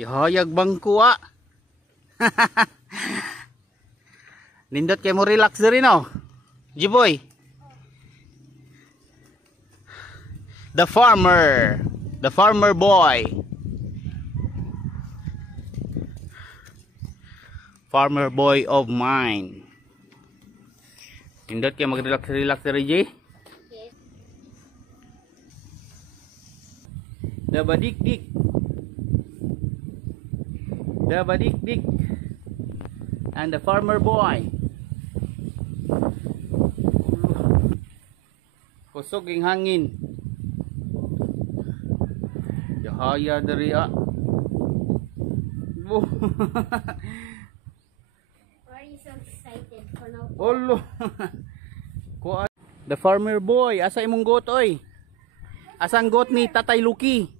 Ihayag bangko ah. Nindot kay mo relax diri no. Jiboy. The farmer boy. Farmer boy of mine. Nindot kay mag-relax diri, Ji. Yes. The badik-dik. The badik-dik. And the farmer boy. Kusog ang hangin. Yahaya dari ah. Why are you so excited for no? Olo. The farmer boy, asa imong goat oy? Asa ang goat ni Tatay Lucky?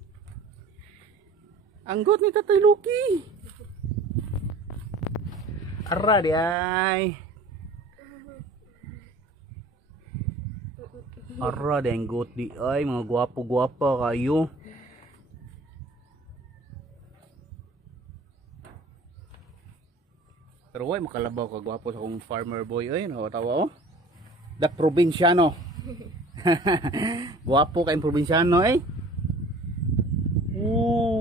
Ang goat ni Tatay Lucky. Ara di ay. Ara di ang goat di ay, mga gwapo-gwapa kayo. Pero way makalabaw ka gwapo sa akong farmer boy oy, tawa oh. The probinsyano. Gwapo kayong probinsyano eh.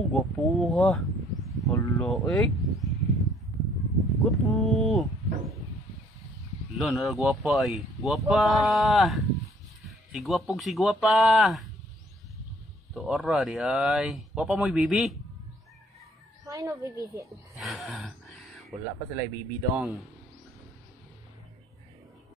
Gwapo ha. Hala eh. Gwapo. Lo na gwapa ay. Gwapa. Si gwapa. To ora di ay. Gwapa mo bibi. Why no baby yet? Wala pa sila bibi dong.